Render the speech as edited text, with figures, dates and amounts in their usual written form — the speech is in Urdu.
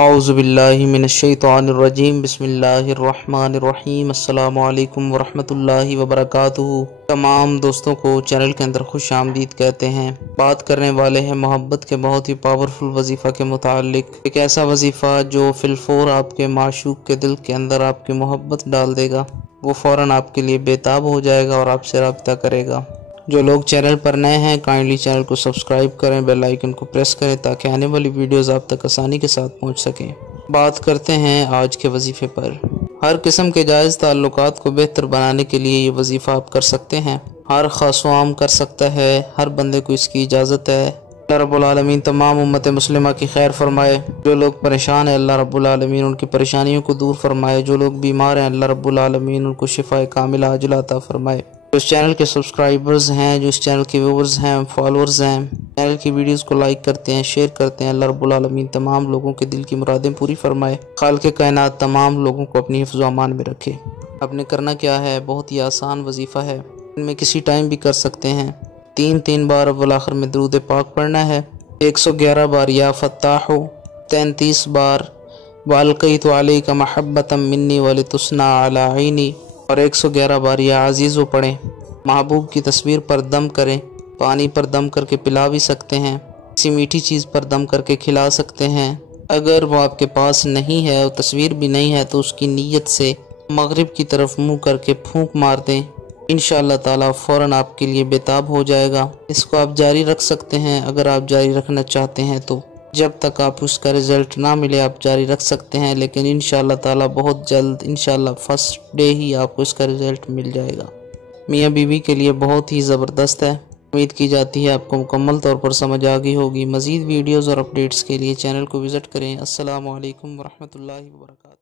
اعوذ باللہ من الشیطان الرجیم بسم اللہ الرحمن الرحیم السلام علیکم ورحمۃ اللہ وبرکاتہ۔ تمام دوستوں کو چینل کے اندر خوش آمدید کہتے ہیں۔ بات کرنے والے ہیں محبت کے بہت ہی پاورفل وظیفہ کے متعلق۔ ایک ایسا وظیفہ جو فی الفور آپ کے معشوق کے دل کے اندر آپ کی محبت ڈال دے گا، وہ فوراً آپ کے لیے بےتاب ہو جائے گا اور آپ سے رابطہ کرے گا۔ جو لوگ چینل پر نئے ہیں کائنڈلی چینل کو سبسکرائب کریں، بیل آئیکن کو پریس کریں تاکہ آنے والی ویڈیوز آپ تک آسانی کے ساتھ پہنچ سکیں۔ بات کرتے ہیں آج کے وظیفے پر۔ ہر قسم کے جائز تعلقات کو بہتر بنانے کے لیے یہ وظیفہ آپ کر سکتے ہیں۔ ہر خاص و عام کر سکتا ہے، ہر بندے کو اس کی اجازت ہے۔ اللہ رب العالمین تمام امت مسلمہ کی خیر فرمائے۔ جو لوگ پریشان ہیں اللہ رب العالمین ان کی پریشانیوں کو دور فرمائے۔ جو لوگ بیمار ہیں اللہ رب العالمین ان کو شفاء کاملہ عاجلہ عطا فرمائے۔ جو اس چینل کے سبسکرائبرز ہیں، جو اس چینل کے ویورز ہیں، فالورز ہیں، چینل کی ویڈیوز کو لائک کرتے ہیں، شیئر کرتے ہیں، اللہ رب العالمین تمام لوگوں کے دل کی مرادیں پوری فرمائے۔ خالق کائنات تمام لوگوں کو اپنی حفظ و امان میں رکھے۔ آپ نے کرنا کیا ہے، بہت ہی آسان وظیفہ ہے، ان میں کسی ٹائم بھی کر سکتے ہیں۔ 3 بار اول آخر میں درود پاک پڑھنا ہے۔ 111 بار یا فتاح، 33 بار والقیت علیک محبتا منی ولتصنع علی عینی، اور 111 بار یا عزیزو پڑھیں۔ محبوب کی تصویر پر دم کریں، پانی پر دم کر کے پلا بھی سکتے ہیں، کسی میٹھی چیز پر دم کر کے کھلا سکتے ہیں۔ اگر وہ آپ کے پاس نہیں ہے اور تصویر بھی نہیں ہے تو اس کی نیت سے مغرب کی طرف منہ کر کے پھونک مار دیں، انشاءاللہ تعالیٰ فوراً آپ کے لیے بےتاب ہو جائے گا۔ اس کو آپ جاری رکھ سکتے ہیں، اگر آپ جاری رکھنا چاہتے ہیں تو جب تک آپ اس کا رزلٹ نہ ملے آپ جاری رکھ سکتے ہیں، لیکن انشاءاللہ تعالیٰ بہت جلد انشاءاللہ فرسٹ ڈے ہی آپ کو اس کا رزلٹ مل جائے گا۔ میاں بیوی کے لیے بہت ہی زبردست ہے۔ امید کی جاتی ہے آپ کو مکمل طور پر سمجھ آ گئی ہوگی۔ مزید ویڈیوز اور اپڈیٹس کے لیے چینل کو وزٹ کریں۔ السلام علیکم ورحمۃ اللہ وبرکاتہ۔